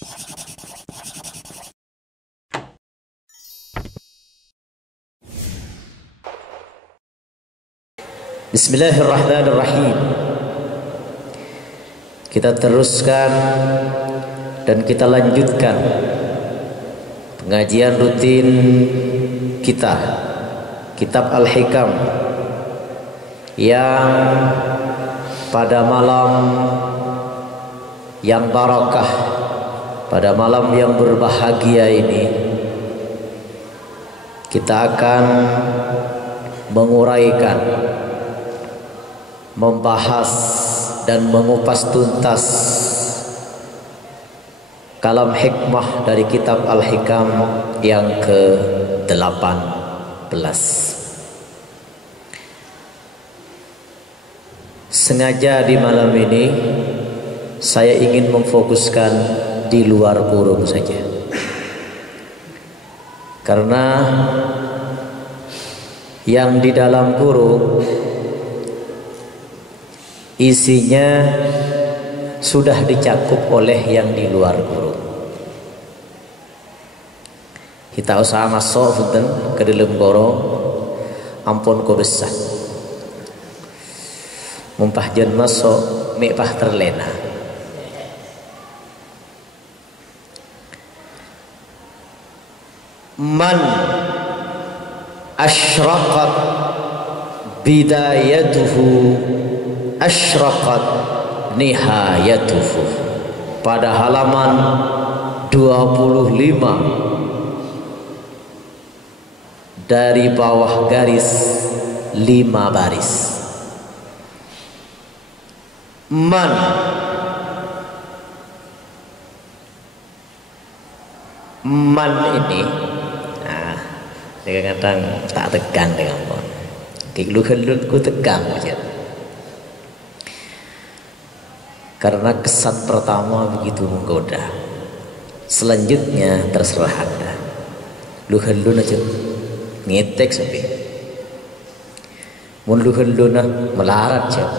Bismillahirrahmanirrahim. Kita teruskan dan kita lanjutkan pengajian rutin kita, Kitab Al-Hikam, yang pada malam yang barakah, pada malam yang berbahagia ini, kita akan menguraikan, membahas dan mengupas tuntas kalam hikmah dari kitab Al-Hikam yang ke-18. Sengaja di malam ini saya ingin memfokuskan di luar kurung saja, karena yang di dalam kurung isinya sudah dicakup oleh yang di luar kurung. Kita usaha masuk punten ke dalam gorong, ampun ko besar. Mumpah jen masuk mekpah terlena. Man asyraqat bidayatuhu asyraqat nihayatuhu. Pada halaman 25 dari bawah garis 5 baris. Man ini, nah, kadang tak tekan dengan mon. Kiklu-kelutku tegang aja. Karena kesan pertama begitu menggoda. Selanjutnya terserah Anda. Lu-helun aja ngetek sampai. Mun lu-helun melarat aja.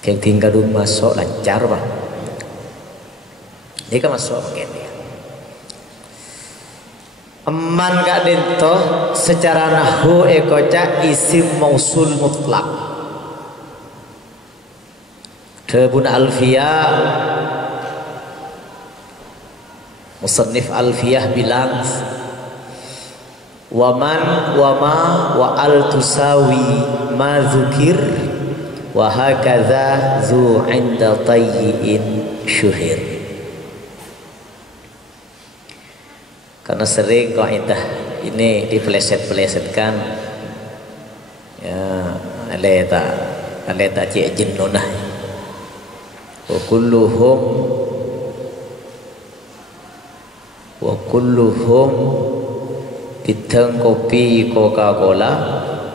Kayak tinggal rumah masuk lancar bang. Ini kan masuk begini. Eman gak dento secara nahwu ekoca isim mausul mutlak. Kebun Alfiyah, musannif Alfiyah bilang waman wama wa al tusawi ma dzukir wa hakadza zu inda tayyin syuhir. Karena sering kaidah ini dipeleset-pelesetkan ya, aleta cik jennunah wa kulluhum bidang kopi Coca-Cola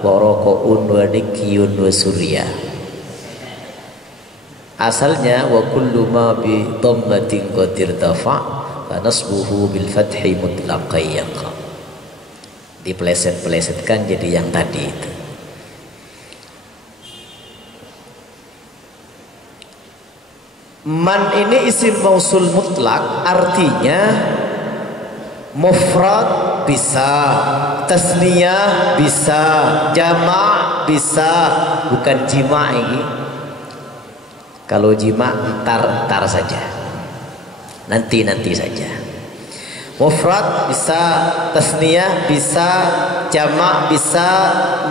wa raqaun wa nikiyun wa surya. Asalnya wa kullu ma bi dhammatin qadir tafa fa nasbuhu bil fathi mutlaqan yaqa. Dipeleset-pelesetkan jadi yang tadi itu. Man ini isim mausul mutlak, artinya mufrad bisa, tasniyah bisa, jama' bisa, bukan jima' ini. Kalau jima' entar saja, nanti saja. Mufrad bisa, tasniyah bisa, jama' bisa,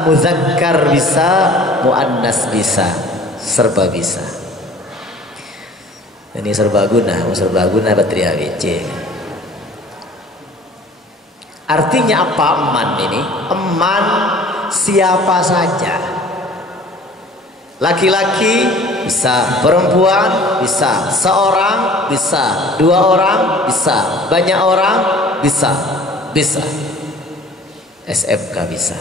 muzakkar bisa, muannas bisa, serba bisa. Ini serbaguna Batria WC. Artinya apa eman ini? Eman siapa saja. Laki-laki bisa, perempuan bisa, seorang bisa, 2 orang bisa, banyak orang bisa, SMK bisa.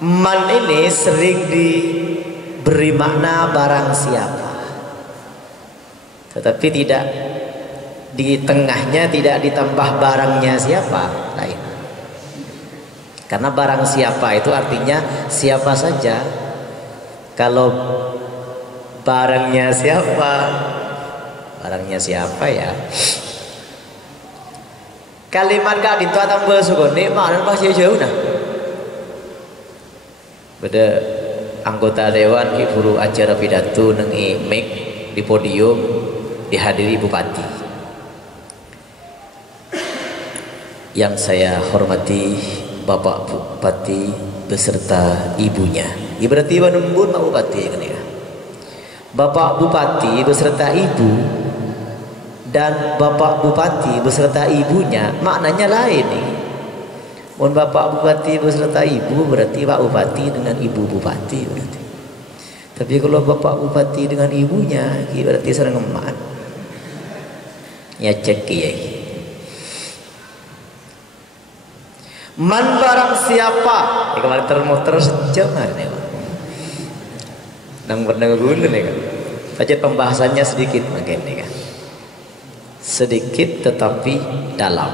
Man ini sering diberi makna barang siapa, tetapi tidak di tengahnya, tidak ditambah barangnya siapa lain. Karena barang siapa itu artinya siapa saja. Kalau barangnya siapa? Barangnya siapa ya? Kalimat kak itu tambah sugoni mana pas jauh nah. Beda anggota dewan buru acara pidato nang mic di podium dihadiri bupati. Yang saya hormati Bapak Bupati beserta ibunya. Berarti menembun Pak Bupati kan ya. Bapak Bupati beserta ibu dan Bapak Bupati beserta ibunya maknanya lain nih. Mun Bapak Bupati beserta ibu berarti Pak Bupati dengan Ibu Bupati berarti. Tapi kalau Bapak Bupati dengan ibunya berarti serang emak. Ya cek ya. Man barang siapa? Ya kemarin termotor sejam hari ini. Nang pernah gulun ya kan. Saja pembahasannya sedikit makin nih kan. Sedikit tetapi dalam.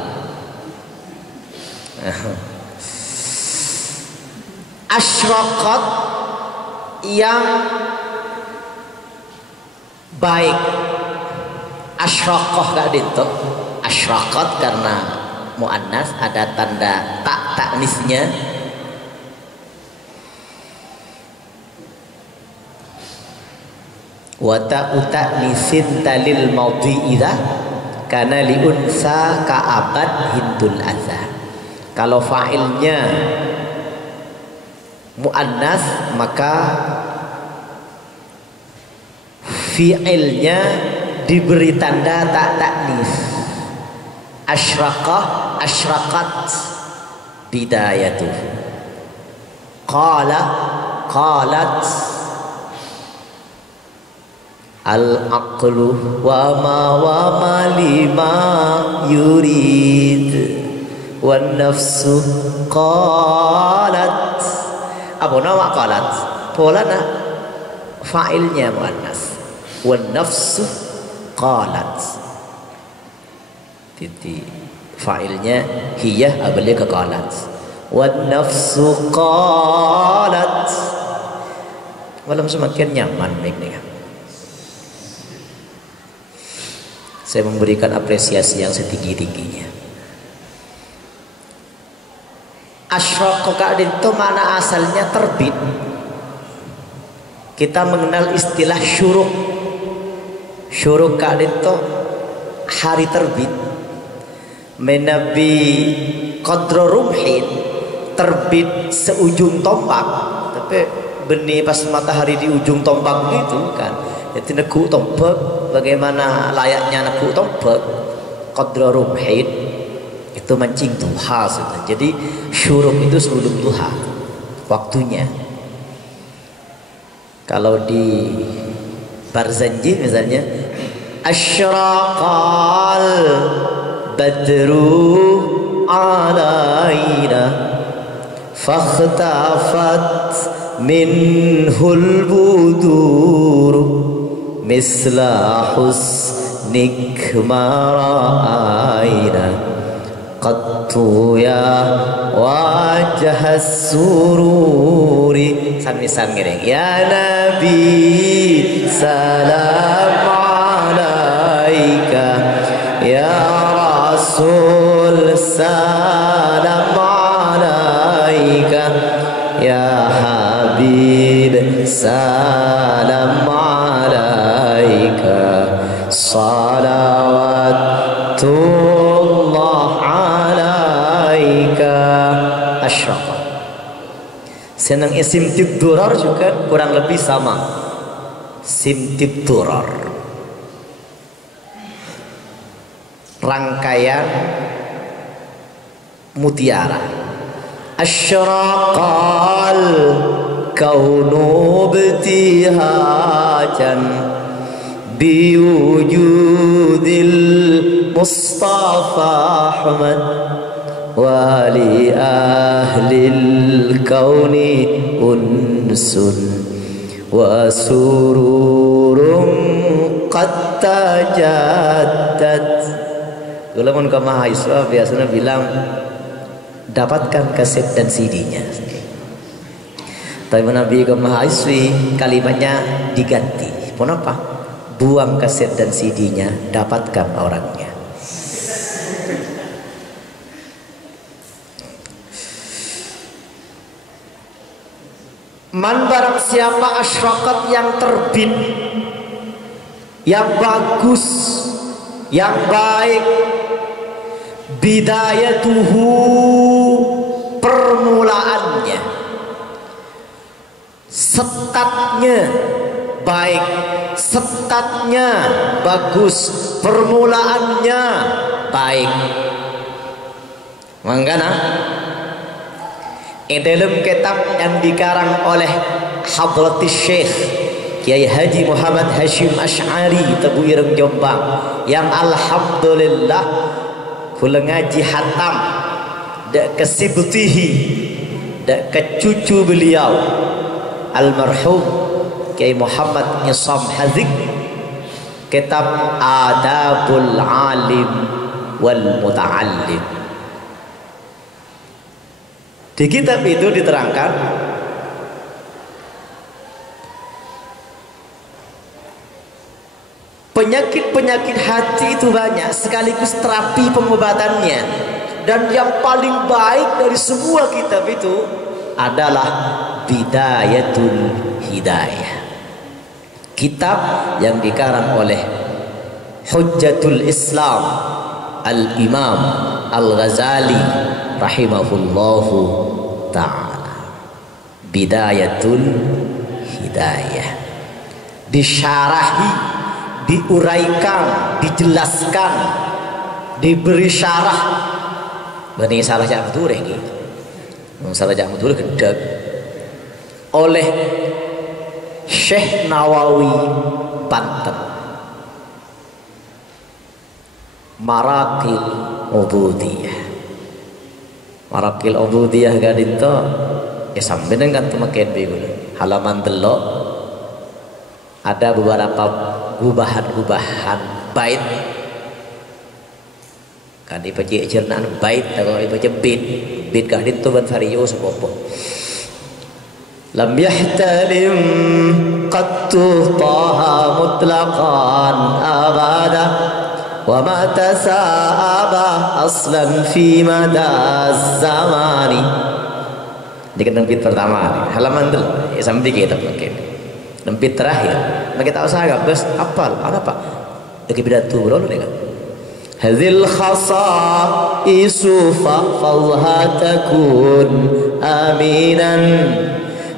Asyraqat yang baik. Asyraqah gak dinto. Asyraqat karena muannas ada tanda tak taknisnya. Wa ta'u ta'nisin talil maudhi idza kana li unsa ka'abad hindul adza. Kalau fa'ilnya muannas maka fi'ilnya diberi tanda tak taknis. Asyraqah, asyraqat bidayatuh. Qala, qalat. Al-aqlu wa ma lima yurid wan nafsu qalat. Apa nama qalat? Polana fa'ilnya muannas. Wan nafsu qalat. Titik fa'ilnya hiyah abli ke qalat. Wan nafsu qalat. Malam semakin nyaman baik-baik. Saya memberikan apresiasi yang setinggi-tingginya. Asyraqah itu mana asalnya terbit. Kita mengenal istilah syuruk. Syuruk itu hari terbit. Menabi qadra rumhin, terbit seujung tombak. Tapi benih pas matahari di ujung tombak gitu kan. Itu nekuk tombak, bagaimana layaknya nekuk tombak qadra rumhin itu mancing duha sudah. Jadi syuruk itu sebelum duha waktunya. Kalau di Barzanji misalnya asyraqal badru alaina fakhtafat minhul budur misla husnik mara'aina qattu ya wajah sururi samisan ngiring ya Nabi salam alaika ya Rasul salam alaika ya Habib salam salawatullah alaika. Asyraqah. Senang isim tibdurar juga kurang lebih sama. Sim tibdurar rangkaian mutiara. Asyraqal kaunu btihajan biwujudil Mustafa Ahmad wali ahlil kauni unsun wa sururun qad tajaddad. Kalau mun ke mahasiswa biasanya bilang dapatkan kaset dan CD-nya. Tapi Nabi ke mahasiswi kalimatnya diganti. Kenapa? Buang kaset dan CD-nya, dapatkan orangnya. Man barang siapa asyraqat yang terbit, yang bagus, yang baik, bidayatuhu permulaannya, setatnya baik, setatnya bagus, permulaannya baik. Mangkana dalam kitab yang dikarang oleh Hadratis Syekh Kiai Haji Muhammad Hashim Ash'ari Tebu Ireng Jombang, yang alhamdulillah kula ngaji hatam dak kesibutihi dak ke cucu beliau almarhum Kiai Muhammad Nisam Hazik, kitab Adabul Alim wal Muta'allim. Di kitab itu diterangkan penyakit-penyakit hati itu banyak, sekaligus terapi pengobatannya, dan yang paling baik dari semua kitab itu adalah Bidayatul Hidayah, kitab yang dikarang oleh Hujjatul Islam Al-Imam Al-Ghazali rahimahullahu ta'ala. Bidayatul Hidayah, disyarahi, diuraikan, dijelaskan, diberi syarah. Bani salah jak betul ini, salah jak betul gedeg oleh Syekh Nawawi Banten. Marakil Ubudiyah, Marakil Ubudiyah gadito sampai dengan temakin begini halaman delok ada beberapa gubahan bait kan dibaca cernan bait atau dibaca bait gadito ban vario sepopo lam yahtalim qattu taha mutlaqan abada wa ma tasa'aba aslan fi madaz zamani. Ini kan lempit pertama halaman dulu sampai kita pakai lempit terakhir nah kita usaha bos apal apa lagi pidato dulu deh kan hadhil khasaisu fa'falha takun aminan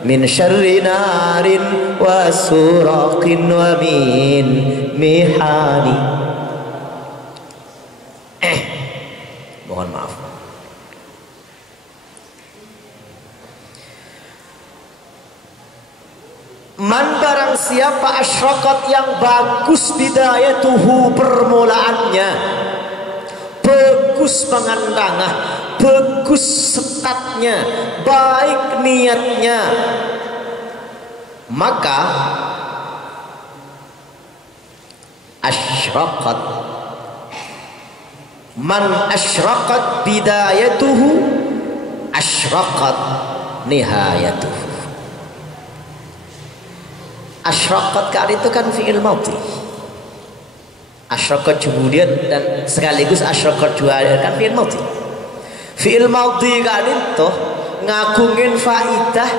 min syarri narin wa suraqin wa min mihani. Mohon maaf. Man barang siapa asyraqat yang bagus bidayatuhu permulaannya, bagus pengandangah, bagus sekatnya, baik niatnya, maka asyraqat, man asyraqat bidayatuhu asyraqat nihayatuhu. Asyraqat kali itu kan fi'il madhi, asyraqat kemudian dan sekaligus asyraqat juga kan fi'il madhi. Fi'il madhi kali itu ngagungin faidah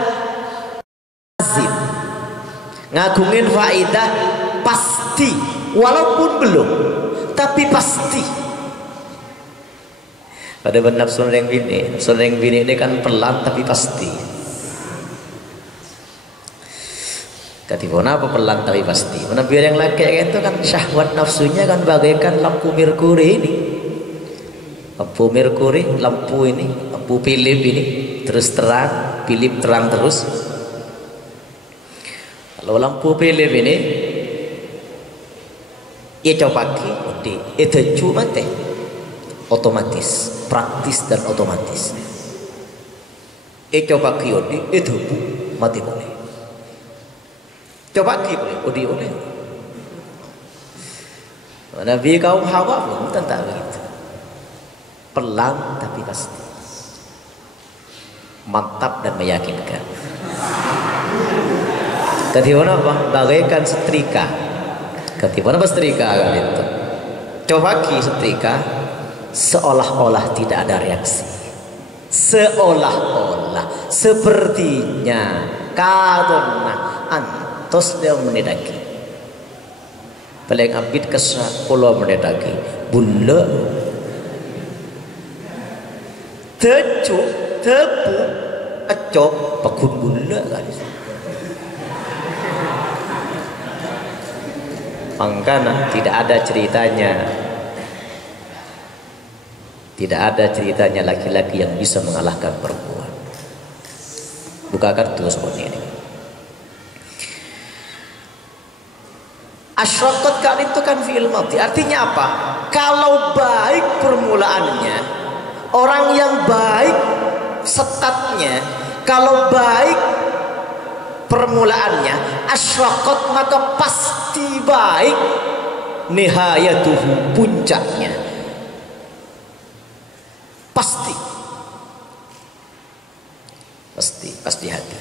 lazim, ngagungin faidah pasti walaupun belum tapi pasti. Pada benar nafsu yang bini ini kan pelan tapi pasti. Katibona apa pelan tapi pasti. Mana biar yang laki itu kan syahwat nafsunya kan bagaikan lampu merkuri ini. Lampu merkuri, lampu ini, lampu Philip ini terus terang, Philip terang terus. Kalau lampu Philip ini, ia coba di itu cuma teh otomatis, praktis dan otomatis. Ia coba di itu mati boleh. Coba boleh, boleh. Nabi kaum Hawa pun tentang begitu. Pelan tapi pasti. Mantap dan meyakinkan. Ketiban apa? Bagaikan setrika. Ketiban apa setrika kan itu? Coba ki setrika seolah-olah tidak ada reaksi. Seolah-olah, sepertinya, karena antos dia menedaki. Paling abid kesak pulau menedaki. Bula, tecuk, tepu, acok, pakun bula guys. Mangkana tidak ada ceritanya. Tidak ada ceritanya laki-laki yang bisa mengalahkan perempuan. Buka kartu seperti ini. Asyraqat kali itu kan fi'il madhi. Artinya apa? Kalau baik permulaannya, orang yang baik setatnya, kalau baik permulaannya, asyraqat maka pasti baik nihayatuhu, puncaknya. Pasti hati.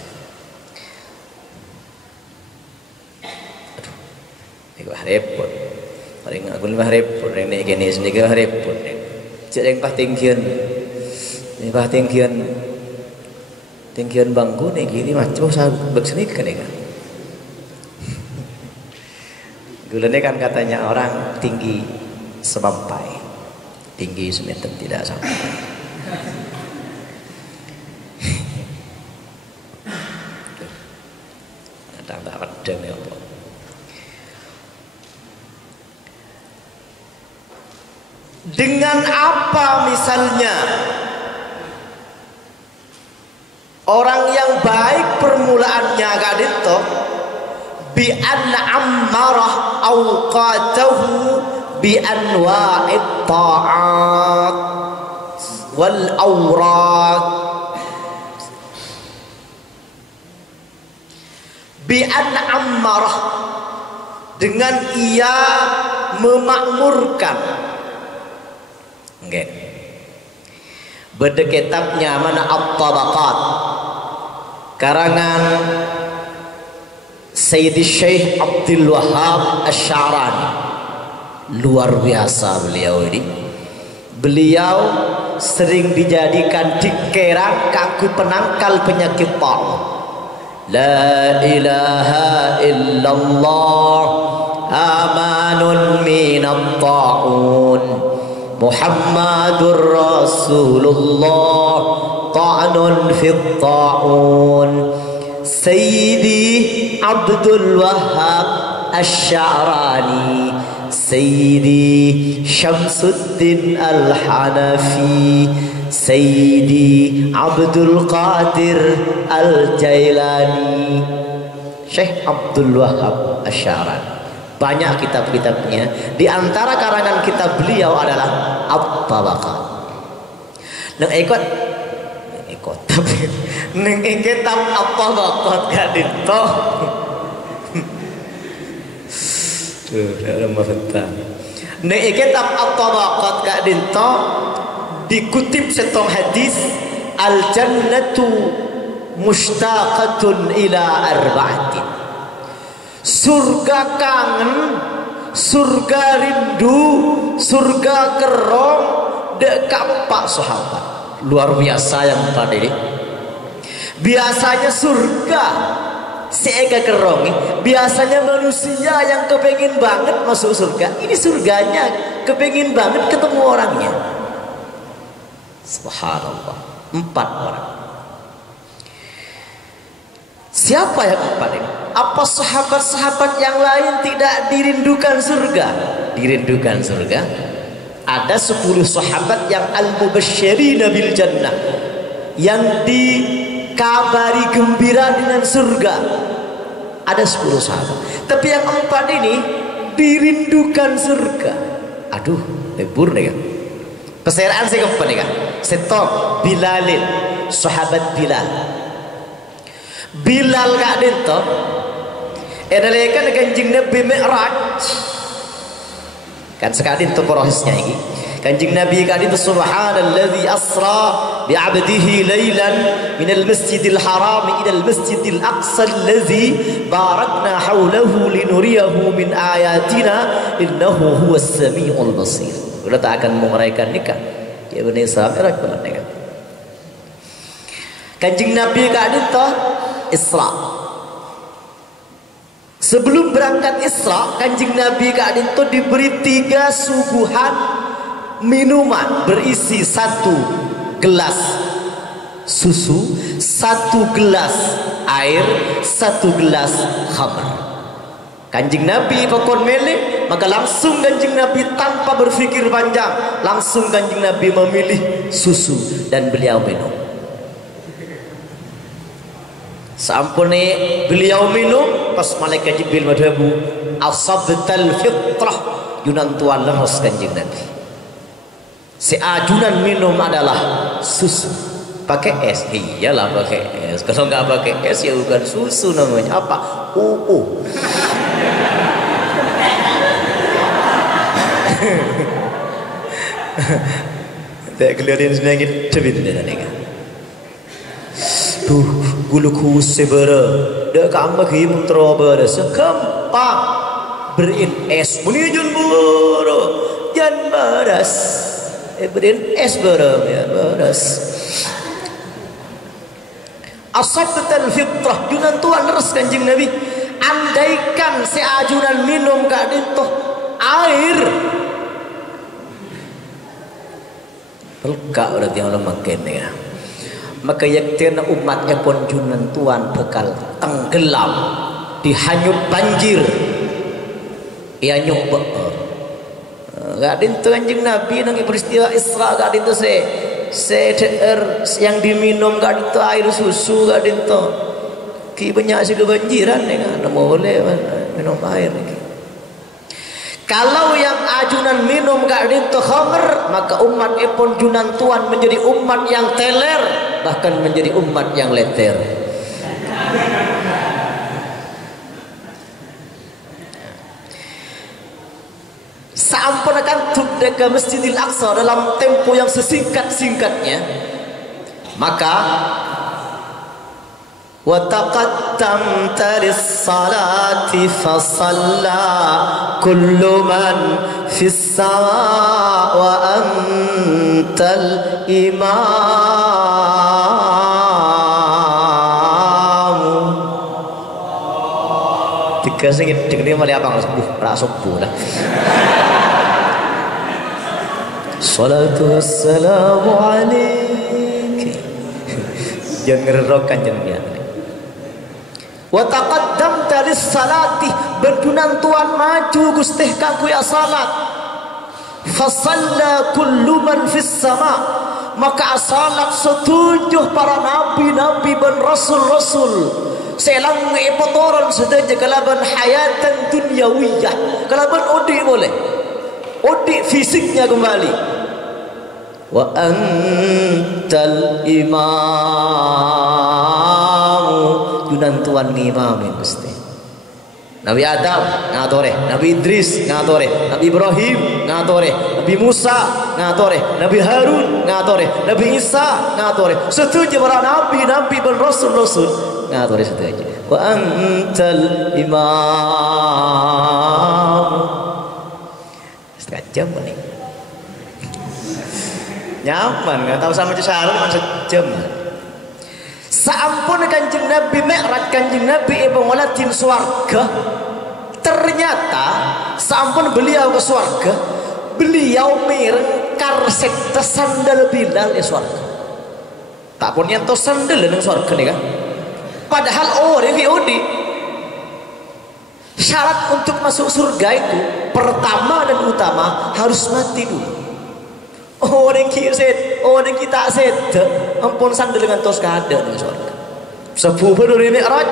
Aduh, ini repot. Paling aku lebih repot. Ini gini sendiri repot. Cik yang tinggian, ini tinggian bangku nih gini macam saya bersenik kan ya. Gulanya kan katanya orang tinggi semampai, tinggi semeter tidak sampai. Dengan apa misalnya orang yang baik permulaannya kadito bi anna ammarah awqatahu bi anwa'it ta'at wal awrat bi anna ammarah, dengan ia memakmurkan. Okay. Beda kitabnya mana At-Tabaqat karangan Sayyidi Syekh Abdul Wahhab Asy-Sya'rani. Luar biasa beliau ini. Beliau sering dijadikan dikira kanggo penangkal penyakit ta'un. La ilaha illallah amanun minat ta'un Muhammadur Rasulullah ta'nun fit ta'un. Sayyidi Abdul Wahhab Asy-Sya'rani, Sayyidi Syamsuddin Al-Hanafi, Sayyidi Abdul Qadir Al-Jailani. Syekh Abdul Wahhab Asy-Sya'rani banyak kitab-kitabnya. Di antara karangan kitab beliau adalah At-Tabaqat. Neng ikut tapi neng kitab At-Tabaqat gak dito. Tuh, dalam mafenta. Neng kitab At-Tabaqat gak dito dikutip setong hadis al-jannatu mushtaqatun ila arba'atin. Surga kangen, surga rindu, surga kerong dekat pak sahabat. Luar biasa yang tadi. Biasanya surga seega kerong, biasanya manusia yang kepengin banget masuk surga. Ini surganya kepengin banget ketemu orangnya. Subhanallah, 4 orang. Siapa yang 4 ini? Apa sahabat-sahabat yang lain tidak dirindukan surga? Dirindukan surga. Ada 10 sahabat yang al-mubasysyirina bil jannah, yang dikabari gembira dengan surga. Ada 10 sahabat. Tapi yang 4 ini dirindukan surga. Aduh, lebur nih kan. Peseraan saya kepan nih kan. Setok Bilalin, sahabat Bilal. Bilal gak dito adalah kan kanjeng Nabi Mi'raj kan sekali itu prosesnya ini Kanjeng Nabi kali itu subhanalladzi asra bi 'abdihi lailan minal masjidil haram ila al masjidil aqsa allazi barakna haulahu linuriyahu min ayatina innahu huwas samiul basir. Kita tak akan menguraikan nikah ya Bani Isra Mi'raj nikah. Kanjeng Nabi kali itu Isra. Sebelum berangkat Isra, Kanjeng Nabi kali itu diberi 3 suguhan minuman berisi 1 gelas susu, 1 gelas air, 1 gelas khamr. Kanjeng Nabi pakon milih, maka langsung Kanjeng Nabi tanpa berpikir panjang, langsung Kanjeng Nabi memilih susu dan beliau minum. Sampune beliau minum, pas malaikat Jibril madhabu asabtal fitrah, junan tuan leres Kanjeng Nabi. Seajunan minum adalah susu. Pakai es? Iyalah pakai es. Kalau nggak pakai es ya bukan susu namanya. Apa? Tak kelihatin sebenarnya cebit dia ni kan. Tuh guluku sebera. Dak kamu khim trober sekempang berin es munijun buru jan beras. Berin es beram ya beras. Asabtal fitrah, junan tuan leres Kanjeng Nabi. Andaikan seajunan minum gak dintoh air, pelkak berarti orang makin ya. Maka yaktina umatnya pun junan tuan bekal tenggelam dihanyut banjir. Ia nyuk gak dintu Kanjeng Nabi nangi peristiwa Isra gak dintu yang diminum gak dintu air susu gak dintu ki banyak sih kebanjiran ya kan boleh minum air lagi. Kalau yang ajunan minum gak dintu khamr, maka umat ipun junan tuan menjadi umat yang teler, bahkan menjadi umat yang leter. Sampun akan tudek ke Masjidil Aqsa dalam tempo yang sesingkat-singkatnya, maka wa taqaddamta lis-salati fa shalla kullu man fis sama wa antal imam. Tiga singit dengar malah abang subuh dah. Salatu wassalamu alaik. Jangan ngerokan jangan biar. Wa taqaddamta lis-salati, berjunan tuan maju Gusti kanggo ya salat. Fa shalla kullu man fis sama, maka salat setujuh para nabi-nabi dan rasul-rasul. Selang ipotoran sedaya kalaban hayatan dunyawiyah, kalaban odi boleh. Odi fisiknya kembali. Wa antal imam, junan tuan ngimamin Gusti. Nabi Adam ngatore, Nabi Idris ngatore, Nabi Ibrahim ngatore, Nabi Musa ngatore, Nabi Harun ngatore, Nabi Isa ngatore. Setuju para nabi-nabi dan rasul-rasul ngatore setuju. Wa antal imam. Setengah jam nih. Nyaman, nggak tahu sama Cisarua cuma sejam. Sampun Kanjeng Nabi Mi'raj, Kanjeng Nabi ibu ngolatin swarga. Ternyata sampun beliau ke swarga, beliau mirengkar sekte sandal Bilal di swarga. Tak pun yang to sandal dengan swarga nih kan. Padahal orang Yahudi syarat untuk masuk surga itu pertama dan utama harus mati dulu. Orang kita set, ampun sandal dengan tos kada dengan surga. Sepupu dari Mi'raj,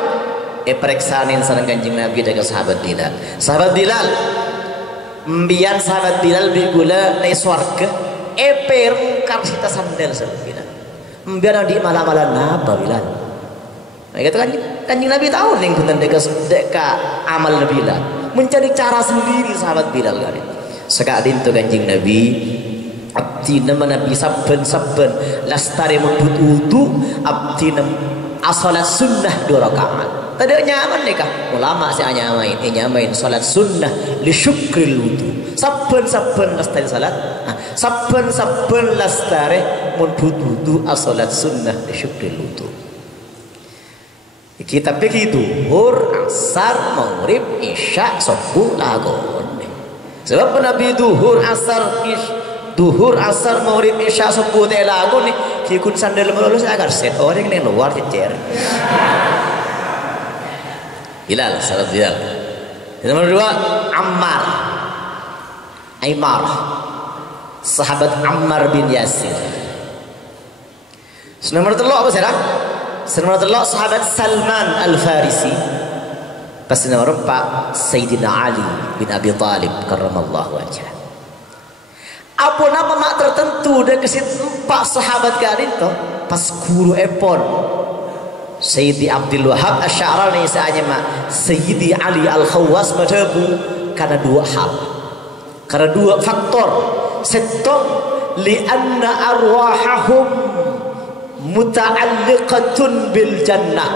periksanin sareng Kanjeng Nabi dengan sahabat Bilal. Sahabat Bilal, mbiyan sahabat Bilal bigula di surga, perengkar kita sandal sahabat Bilal. Mbiyan di malam-malam napa Bilal? Nah, kata Kanjeng Nabi tahu nih tentang deka amal Bilal, mencari cara sendiri sahabat Bilal kali. Sekadin tu Kanjeng Nabi abdi nama nabi saben-saben lastari mebut wudu abdi asalat sunnah 2 rakaat tadi nyaman nih kah ulama sih nyamain salat sunnah li syukril wudu saben-saben lastari salat saben-saben lastari mebut wudu asalat sunnah li syukril wudu. Kita pergi duhur, asar, maghrib, isya, subuh, lagon. Sebab Nabi duhur, asar, maghrib, isya, subuh, lagon nih. Kikun sandal melulus agar set orang yang luar cecer. Bilal, salat Bilal. Nomor 2, Ammar, sahabat Ammar bin Yasir. Nomor 3 apa sih? Nomor 3 sahabat Salman Al-Farisi. Pas nomor 4 Sayyidina Ali bin Abi Thalib karramallahu wajhah. Apa nama mak tertentu dan kesit 4 sahabat kadin to pas guru epon Sayyidi Abdul Wahab Asy'arani saanya mak Sayyidi Ali Al-Khawwas madhabu karena 2 hal. Karena 2 faktor. Setom li anna arwahahum muta'alliqatun bil jannah,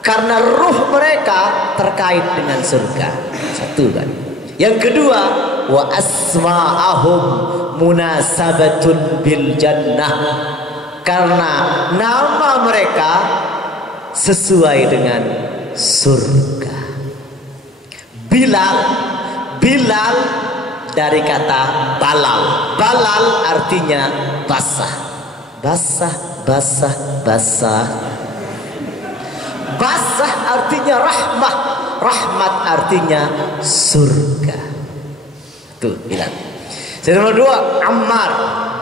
karena ruh mereka terkait dengan surga. Satu kan. Yang kedua, wa asma'ahum munasabatun bil jannah, karena nama mereka sesuai dengan surga. Bilal dari kata balal artinya basah. Basah artinya rahmat artinya surga. Tuh bilang. Nomor 2 Ammar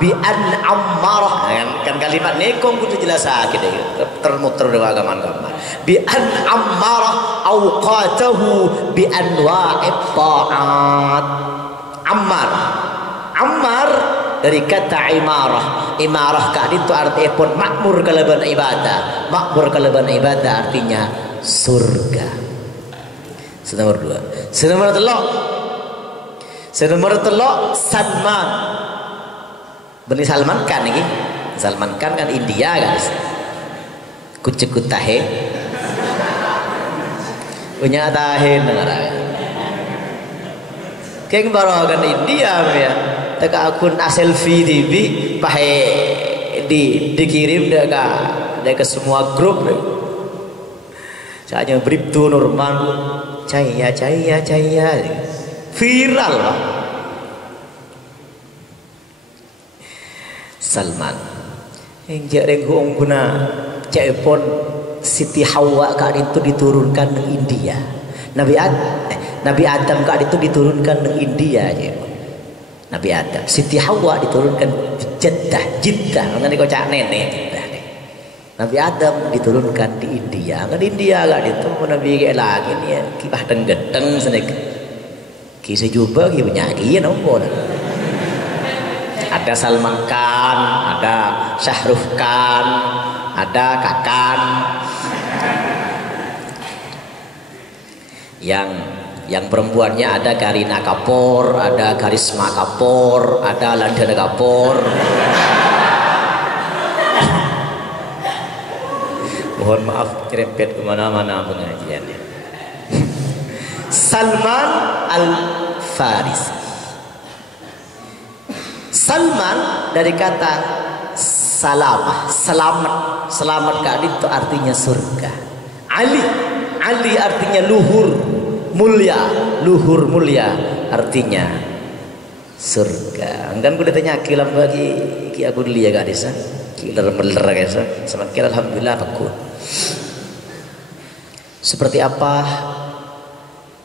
bi an ammarah kan kalimat ini kong kudu jelas sakit termuter dewa gaman-gaman bi an ammarah awqatahu bi anwa'it ta'at. Ammar dari kata imarah kan itu artinya pun makmur kalaban ibadah artinya surga. Nomor 2. Nomor 3 Salman. Beli Salman kan ini Salman kan India guys, kucekut tahe punya tahe negara kayak baru kan India ya. Teka akun selfie TV pahe dikirim ke semua grup. Saya Bribtu Nurman caya viral lah. Salman yang jarang guna cepon Siti Hawa kak itu diturunkan ke India. Nabi Adam kak itu diturunkan ke India aja. Nabi Adam, Siti Hawa diturunkan di Jeddah, mengenai kocak nenek. Nabi Adam diturunkan di India, kan India lah itu Nabi kayak lagi nih ya, kibah tenggedeng sedikit, kisah juga kibah nyanyi nombor. Ada Salman Khan, ada Syahrukh Khan, ada Kakan, yang perempuannya ada Kareena Kapoor, ada Karisma Kapoor, ada Landana Kapoor. Mohon maaf kerempet kemana-mana pengajiannya. Salman Al-Farisi. Salman dari kata salamah, selamat kali itu artinya surga. Ali artinya luhur mulia artinya surga. Kan kuda tanya kilam bagi ki aku dulu ya gadis, kiler guys. Semakin alhamdulillah aku. Seperti apa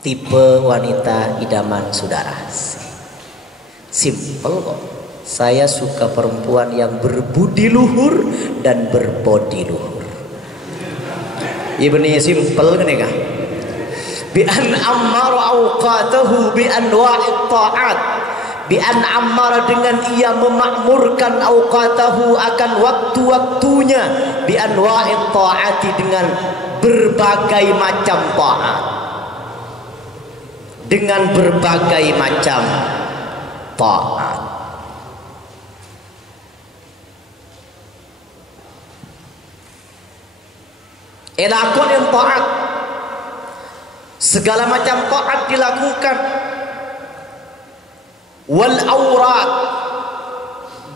tipe wanita idaman saudara? Simple kok. Saya suka perempuan yang berbudi luhur dan berbodi luhur. Ibni simple kan ya? Bi an ammara awqatahu bi anwa'it ta'at. Bi an ammara dengan ia memakmurkan awqatahu akan waktu-waktunya bi anwa'it ta'ati dengan berbagai macam taat. Dengan berbagai macam taat. Elakon yang taat, segala macam taat dilakukan. Wal aurat,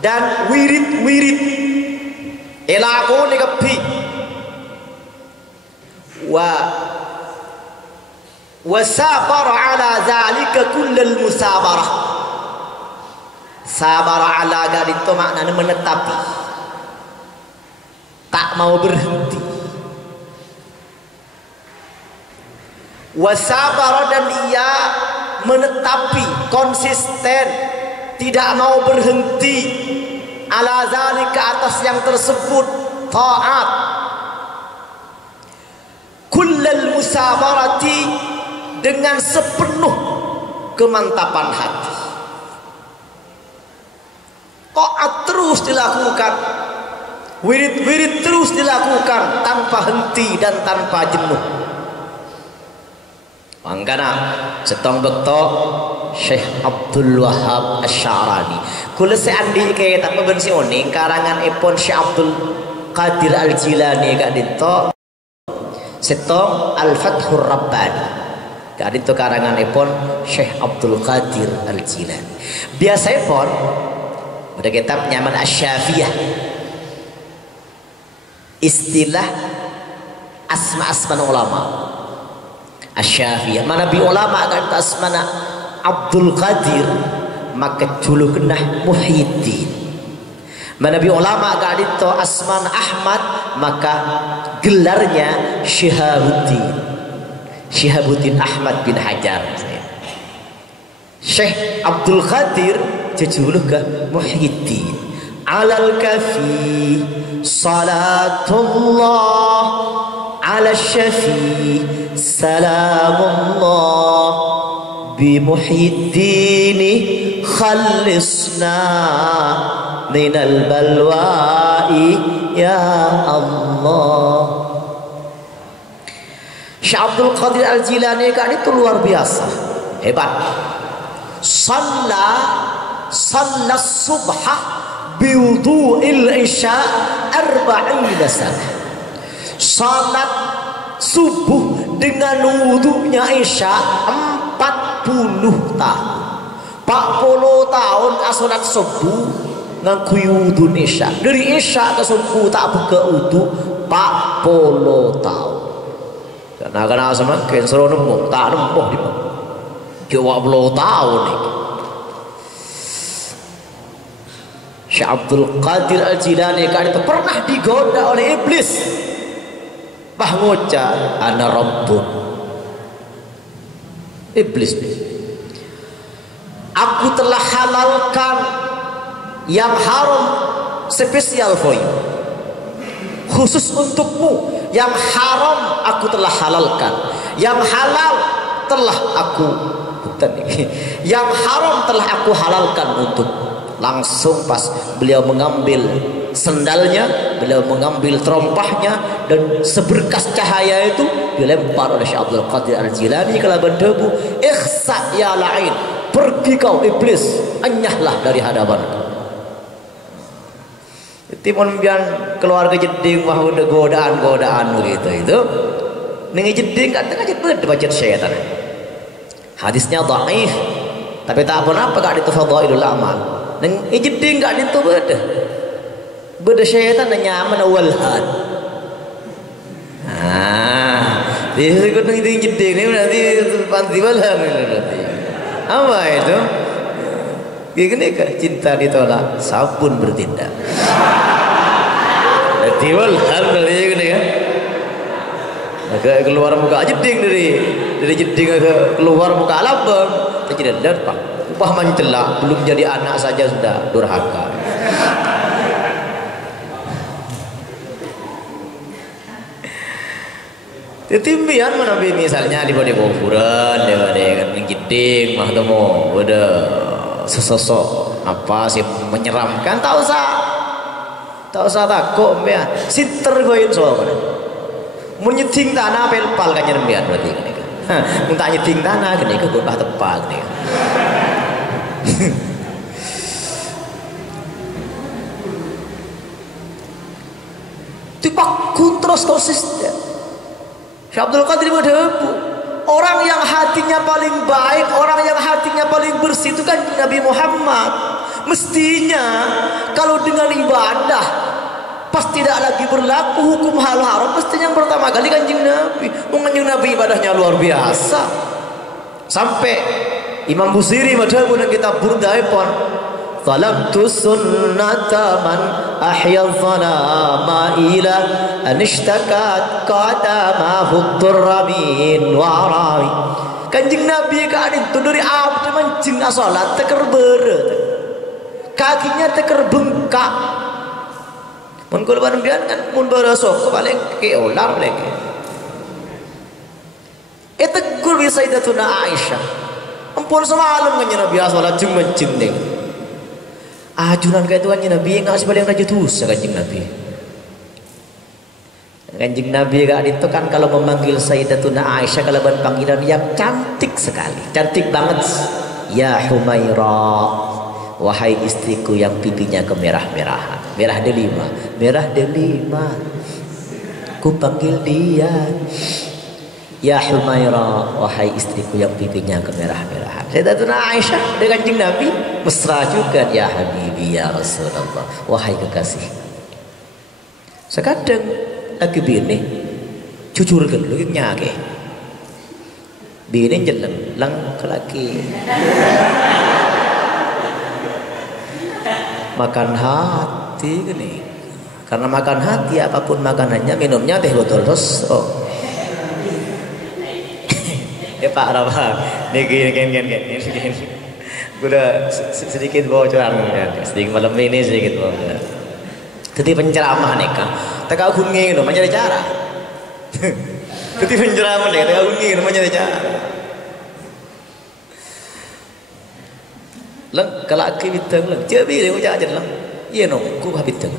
dan wirid-wirid elakon ikapi. Wasabara ala zalika kullal musabarah. Sabara ala gadito maknanya menetapi, tak mau berhenti. Wasabara, dan ia menetapi, konsisten, tidak mau berhenti, ala zalika, atas yang tersebut, taat. Kullal musabarati, dengan sepenuh kemantapan hati. Taat terus dilakukan, wirid-wirid terus dilakukan tanpa henti dan tanpa jenuh. Mangkana setong bekto Syekh Abdul Wahab Asy-Sya'rani kula seandi kaya tak bensi oning karangan ipun Syekh Abdul Qadir Al-Jilani kak dito setong Al-Fathur Rabbani kak dito karangan ipun Syekh Abdul Qadir Al-Jilani. Biasa pun pada kitab Nyaman Asy-Syafiyah istilah asma-asma ulama Asy-Syafiyah, mana bi ulama kan asmana Abdul Qadir maka julukenah Muhyiddin. Mana bi ulama kan itu asman Ahmad maka gelarnya Syihabuddin Ahmad bin Hajar. Syekh Abdul Qadir jejulukan Muhyiddin. Alal kafi salatullah ala syafi salamullah bimuhyiddini khalisna minal balwa'i ya Allah. Syekh Abdul Qadir Al-Jilani kan itu luar biasa hebat. Salla subha biwudu'il isya 40 sanah. Salat subuh dengan wudunya isya 40 tahun. 40 tahun salat subuh ngangkui wudu isya. Dari isya ke subuh tak buka wudu 40 tahun. Karena semakin seru nemu tak nemu di mana. 20 tahun ini. Syekh Abdul Qadir Al-Jilani kan itu pernah digoda oleh iblis. Bahwoca ana rabbuk. Iblis. Aku telah halalkan yang haram spesial for you. Khusus untukmu. Yang haram aku telah halalkan. Yang halal telah aku yang haram telah aku halalkan untuk. Langsung pas beliau mengambil sendalnya, beliau mengambil terompahnya, dan seberkas cahaya itu dilempar oleh Syekh Abdul Qadir Al-Jilani ke laban debu. Ikhsa ya la'in, pergi kau iblis, enyahlah dari hadapanku. Timun bian keluarga jeding mah udah godaan begitu itu. Ning jeding kadang aja baca syaitan. Hadisnya dhaif, tapi tak apa-apa gak itu fadailul amal. Neng jeding gak itu beda syaitan nyaman awalhan. Dia ikut neng jeding ini berarti panti balham berarti. Apa itu? Gini kak cinta ditolak, sabun bertindak. Berarti balham berarti gini kan? Agak keluar muka jeding dari jeding agak keluar muka labang. Tidak dapat. Upah mencela, belum jadi anak saja sudah durhaka. Titimbian mana misalnya di bawah kuburan, di bawah jeding, mah temu, udah sesosok apa sih menyeramkan, tak usah takut ya. Sinter goin soal kan. Menyeting tanah pelpal kan nyerembian berarti kan. Minta nyeting tanah gini ke gue tepat nih. Tipaku terus konsisten. Syekh Abdul Qadir Madebu. Orang yang hatinya paling baik, orang yang hatinya paling bersih itu kan Nabi Muhammad. Mestinya kalau dengan ibadah pas tidak lagi berlaku hukum hal haram, mestinya yang pertama kali Kanjeng Nabi. Kanjeng Nabi ibadahnya luar biasa. Sampai Imam Busiri madhabu nang kitab Burdah pon talabtu sunnata man ahya dhanama ila anishtakat qadamahu durramin warami. Kanjeng Nabi kadin tu dari abdi mancing salat teker beureut, kakinya teker bengkak. Mun kula panambian kan mun beresok paling ke ular lagi. Eta guru Sayyidatuna Aisyah. Ampun semalam kan Nabi salat jeung mancing deh. Ajunan kayak itu kan Nabi nggak sebaliknya raja dosa Kanjeng Nabi. Kanjeng Nabi kan itu kan kalau memanggil Sayyidatuna Aisyah kalau panggilan yang cantik sekali, cantik banget. Ya Humaira, wahai istriku yang pipinya kemerah-merahan, merah delima, merah delima. Ku panggil dia. Ya Humaira, wahai istriku yang pipinya kemerah-merahan. Sayyidatuna Aisyah dengan Kanjeng Nabi mesra juga. Ya Habibi ya Rasulullah, wahai kekasih. Sekadang lagi bini cucurkan lu nyake. Bini jeleng lang ke laki. Makan hati gini. Karena makan hati apapun makanannya, minumnya teh botol terus. Oh. Ya Pak Rabah, nih gini. Udah sedikit bocoran, sedikit malam ini sedikit bocoran. Jadi penceramah nih kan, tak aku ngin, mencari cara. Jadi penceramah nih, tak aku ngin, mencari cara. Lang kalau aku biteng lang, cebi dia ujar aja lang, iya nong, aku habiteng.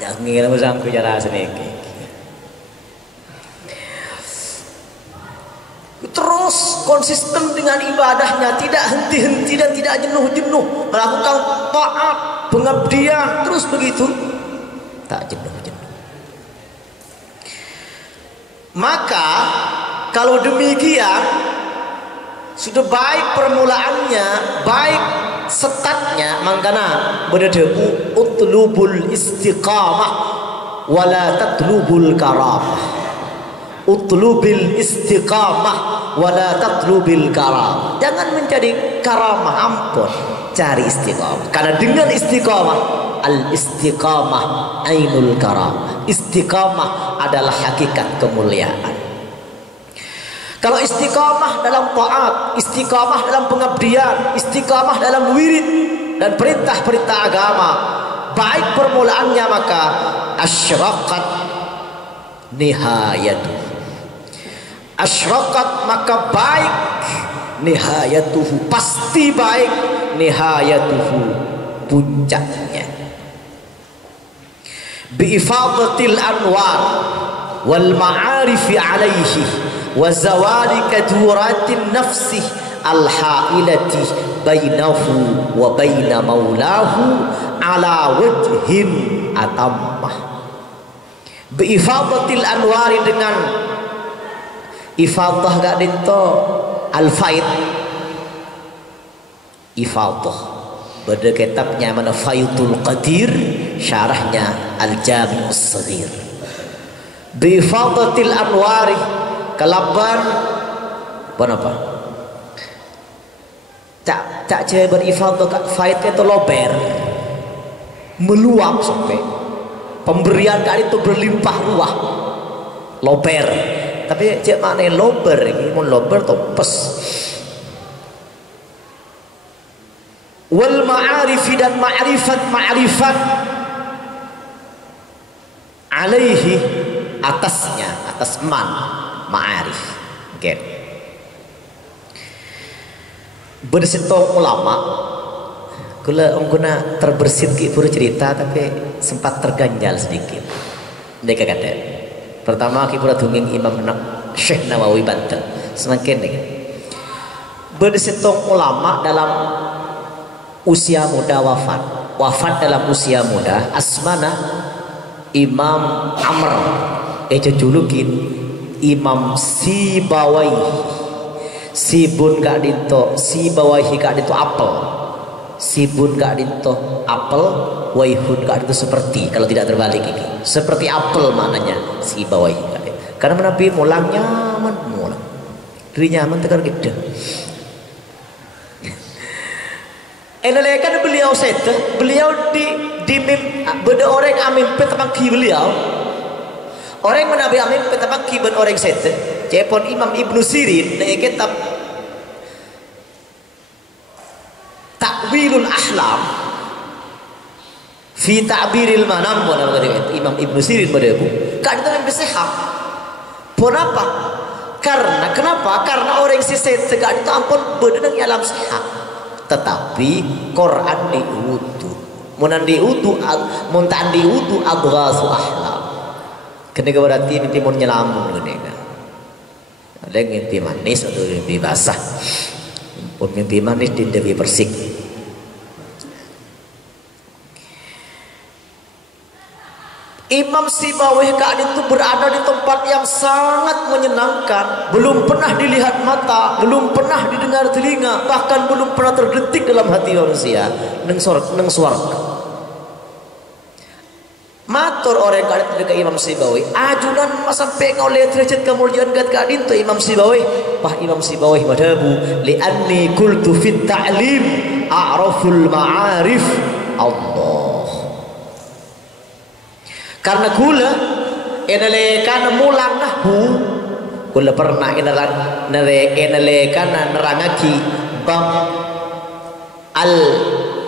Jangan ngin musang aku cara seneki. Terus konsisten dengan ibadahnya, tidak henti-henti dan tidak jenuh-jenuh, melakukan taat, pengabdian, terus begitu tak jenuh-jenuh. Maka kalau demikian sudah baik permulaannya, baik setatnya, makanya berdebu utlubul istiqamah wala tatlubul karamah. Utlubil istiqamah wala tatlubil karamah. Jangan mencari karamah, ampun, cari istiqamah. Karena dengan istiqamah, al istiqamah ainul karamah. Istiqamah adalah hakikat kemuliaan. Kalau istiqamah dalam taat, istiqamah dalam pengabdian, istiqamah dalam wirid dan perintah-perintah agama, baik permulaannya, maka asyraqat nihayatuh. Asyraqat maka baik, nihayatuhu pasti baik, nihayatuhu puncaknya. Biifadatil anwar wal ma'arifi alaihi wa zawali kaduratin nafsi al hailati bainahu wa baina maulahu ala wajhin atammah. Biifadatil anwari, dengan ifadah gak dinto al-faid. Ifadah pada kitabnya mana Faidul Qadir, syarahnya Al-Jami'us Shaghir. Bifadatil anwari kalaban apa? Cak cek berifadah kat faid itu lober, meluap sampai pemberian kali itu berlimpah ruah, lober. Tapi cek mana lober ini, mun lober topes. Wal ma'arifi, dan ma'rifat alaihi, atasnya, atas ma'arif. Oke. Bersetong ulama kula ongkuna terbersit ki pura cerita, tapi sempat terganjal sedikit. Mereka kata pertama kita dunging Imam Syekh Nawawi Banten semakin nih bersetong ulama dalam usia muda wafat dalam usia muda. Asmana Imam Amr julukin Imam Sibawaihi. Sibun gak dinto, Sibawaihi gak dinto apel. Sibun gak dinto apel, waihun gak dinto seperti, kalau tidak terbalik ini. Seperti apel maknanya Sibawaihi. Karena menabi mulang nyaman, mulang. Diri nyaman tekan gede. Enalekan beliau sete, beliau di beda orang amin petapaki beliau. Orang menabi amin petapaki ben orang sete. Cepon Imam Ibnu Sirin dari kitab Ta'wilul Ahlam fi Ta'biril Manam, Imam Ibnu Sirin pada bu kan itu yang bersehat. Kenapa? Karena orang sisir tegak itu ampun bedenang alam sehat. Tetapi Quran diutu, munan diutu, muntan diutu adghasu ahlam. Ketika berarti ini timun nyelamun ketika. Ada yang mimpi manis atau mimpi basah. Pun mimpi manis tidak lebih bersih. Imam Sibawaihi itu berada di tempat yang sangat menyenangkan. Belum pernah dilihat mata, belum pernah didengar telinga, bahkan belum pernah terdetik dalam hati manusia. Neng suarga. Matur orang kali dekat Imam Sibawaihi ajunan sampai kau lihat derajat kemuliaan kat kadin tu Imam Sibawaihi. Pah Imam Sibawaihi madabu li anni qultu fit ta'lim a'raful ma'arif Allah. Karena gula enalekan mulang nahu gula pernah enalekan nerangaki bab al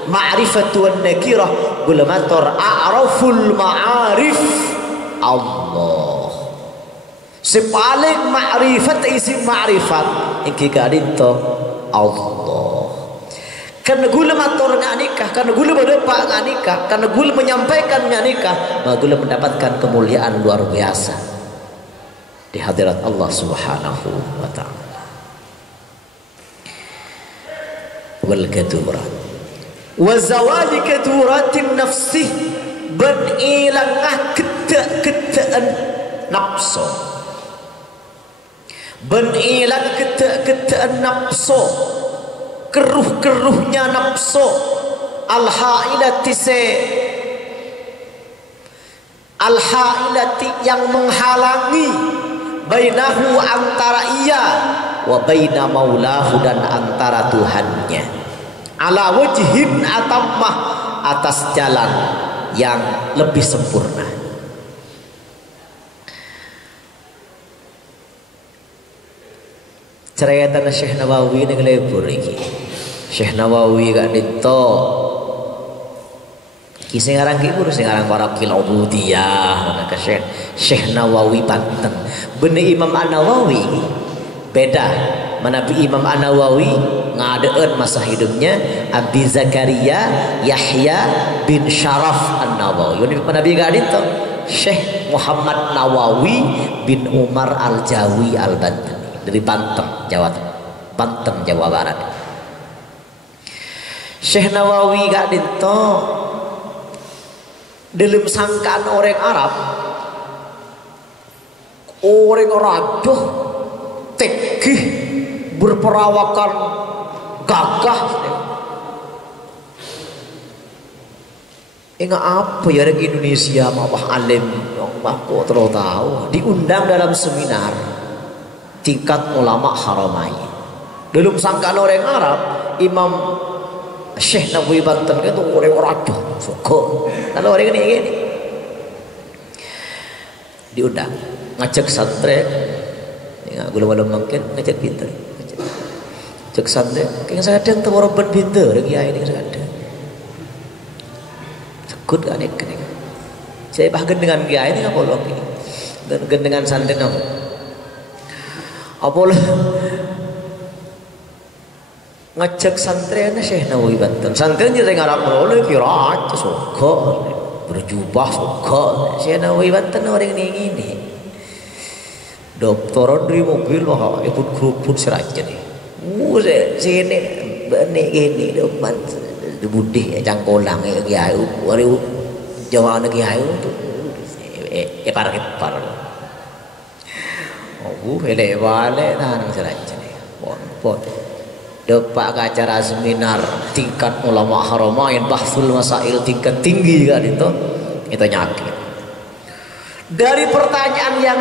ma'rifatu wan nakirah gula matur a'raful ma'arif Allah. Sepaling ma'rifat isi ma'rifat iki kadin to Allah. Karena gula matur nganikah, karena gula berdepak nganikah, karena gula menyampaikan nganikah, maka gula mendapatkan kemuliaan luar biasa di hadirat Allah Subhanahu wa ta'ala. Wal kadurat wa zawali kaduratin nafsih ben ilangah ketaan nafsu, ben ilang ketaan nafsu, keruh-keruhnya nafsu, al-hailati yang menghalangi bainahu antara ia wa baina maulahu dan antara Tuhannya. Ala wajhin atammah atas jalan yang lebih sempurna. Cerita Syekh Nawawi ini kelebur lagi. Syekh Nawawi gak dito kisah ngarang kibur, ngarang para kilobudiyah mana ke Syekh Nawawi Banten. Bener Imam An-Nawawi beda. Mana Imam An-Nawawi ngadeun masa hidupnya Abi Zakaria Yahya bin Syaraf An-Nawawi. Ini Nabi gak dito Syekh Muhammad Nawawi bin Umar Al-Jawi Al-Banten dari Banten, Jawa Barat. Syekh Nawawi gak dinto dalam sangkaan orang Arab, orang radoh tegih berperawakan gagah. Ingat apa ya di Indonesia mawah alim kok terlalu tahu diundang dalam seminar tingkat ulama Haramain. Dalam sangkaan orang Arab, Imam Syekh Nawawi Banten itu orang radoh suka. Kalau orang ini diundang ngajak santri, ya gula-gula mungkin ngajak pinter, ngajak santri. Kayak saya ada yang tahu orang pinter, kiai ini saya ada. Sekut kan ini. Saya bahkan dengan kiai ini apa lagi? Dengan santri nama. Apa lah? Ngajak santrinya Syekh Nawawi Banten. Santrinya dari Arab mulai kira aja suka berjubah suka. Syekh Nawawi Banten orang ini. Doktoran dari mobil wah ikut keruput seraja nih. Sini benih gini depan budi jangkolang kiai. Wari Jawa negeri kiai itu parkir. Oh, elek balik nang serajan. Pon. Depak ke acara seminar tingkat ulama haramain bahsul masail tingkat tinggi juga itu nyakit. Dari pertanyaan yang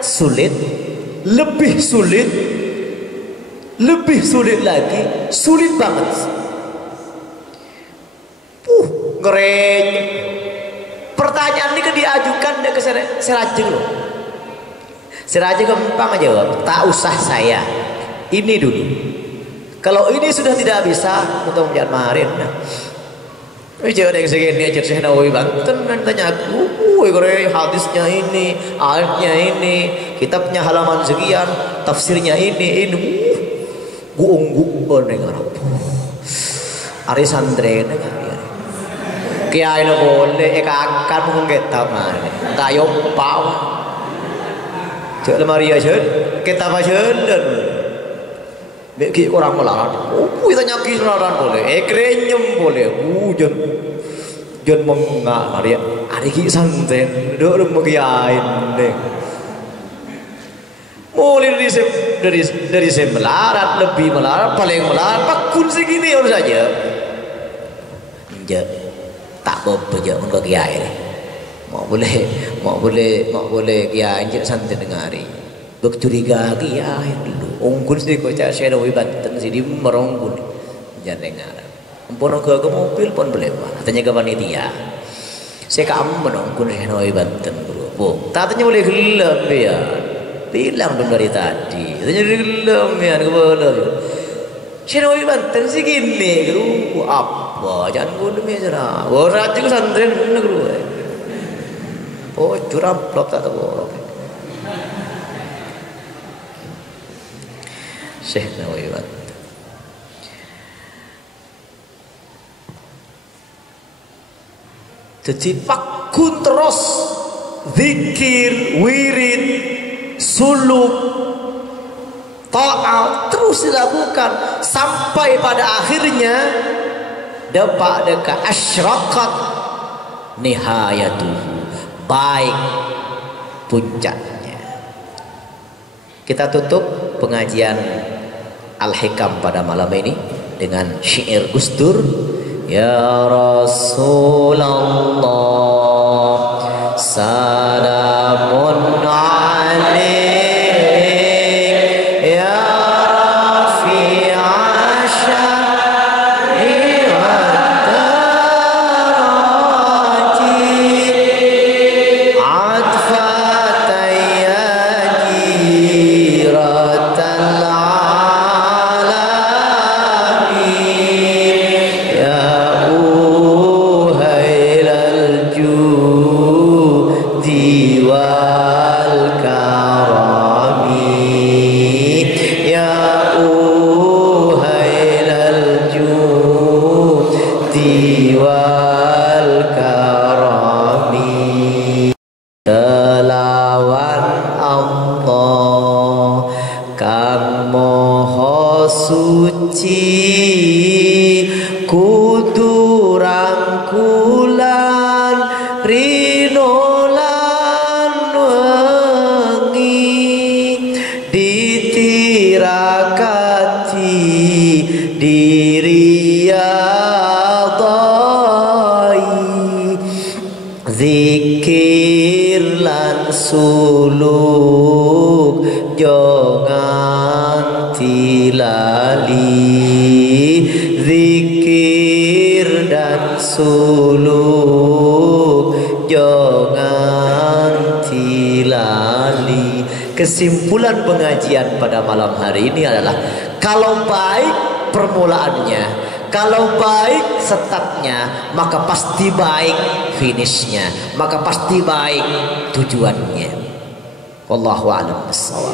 sulit, lebih sulit lagi, sulit banget. Ngeren. Pertanyaan ini diajukan ke Serajeng loh. Serajeng gampang jawab, tak usah saya. Ini dulu. Kalau ini sudah tidak bisa, untuk jangan marin. Jangan yang segini aja Syekh Nawawi Banten dan tanya aku, hadisnya ini, ayatnya ini, kitabnya halaman sekian, tafsirnya ini, guung dengar. Ari sandre dengar. Kiai no boleh, akan mungkin kita mana, tak yompau. Cek lemari aja, kita macam bagi orang melarang, itu nyaki melarang boleh, kerenyem boleh, jen menggak hari ki santen, dorong mengiain deh. Mulai dari saya melarat, lebih melarat, paling melarat, pakun segini harus saja. Tak berbeza untuk kiai. Mau boleh kiai je santai dengari. Bercuriga kiai dulu. Ongkun sih kocak Syekh Nawawi Banten sih di merongkun. Jangan dengar. Ampun ke mobil pun boleh. Tanya ke panitia. Saya kamu menongkun Syekh Nawawi Banten dulu. Bu, tatanya boleh gelap ya. Bilang dong dari tadi. Tanya gelap ya kebetulan. Syekh Nawawi Banten sih gini, guru apa? Jangan bodoh aja. Orang aja santren guru. Oh curang plop tak tahu. Syekh Nawawi Banten. Jadi pakun terus zikir, wirid, suluk, ta'at terus dilakukan sampai pada akhirnya dapat dekat asyraqat nihayatuhu, baik puncaknya. Kita tutup pengajian Al-Hikam pada malam ini dengan syair Gus Dur. Ya Rasulullah salamun alaik ya rafi'a syari wa daraji atfataya jiratal suluk jangan tilali, zikir dan suluk jangan tilali. Kesimpulan pengajian pada malam hari ini adalah kalau baik permulaannya, kalau baik startnya, maka pasti baik finishnya, maka pasti baik tujuannya. Wallahu a'lam bishawab.